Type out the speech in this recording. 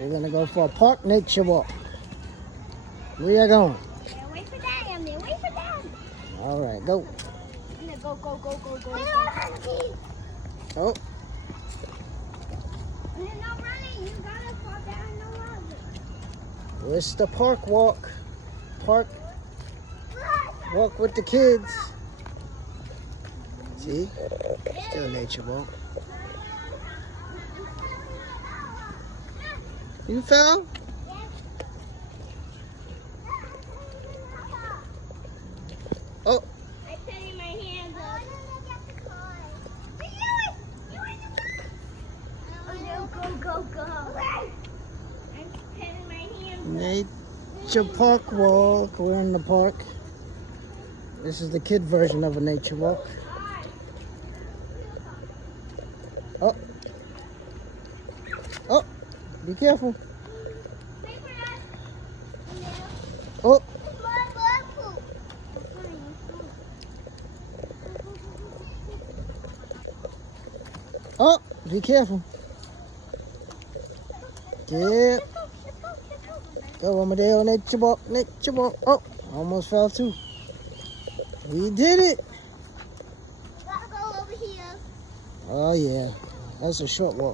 We're gonna go for a park nature walk. Where you going? Yeah, wait for Daddy. I'm there. Wait for Daddy. All right, go. I'm gonna go. Oh, There's no running. You gotta fall down. No running. it's the park walk. Park walk with the kids. See? Still nature walk. You fell? Oh, I'm putting my hands up. Go. I'm putting my hands up. nature park walk. We're in the park. This is the kid version of a nature walk. Oh. Oh, be careful. Wait for us. Oh, oh, be careful. Yeah. Go, Amadeo, nature walk, nature walk. Oh, almost fell too. We did it. Gotta go over here. Oh, yeah. That's a short walk.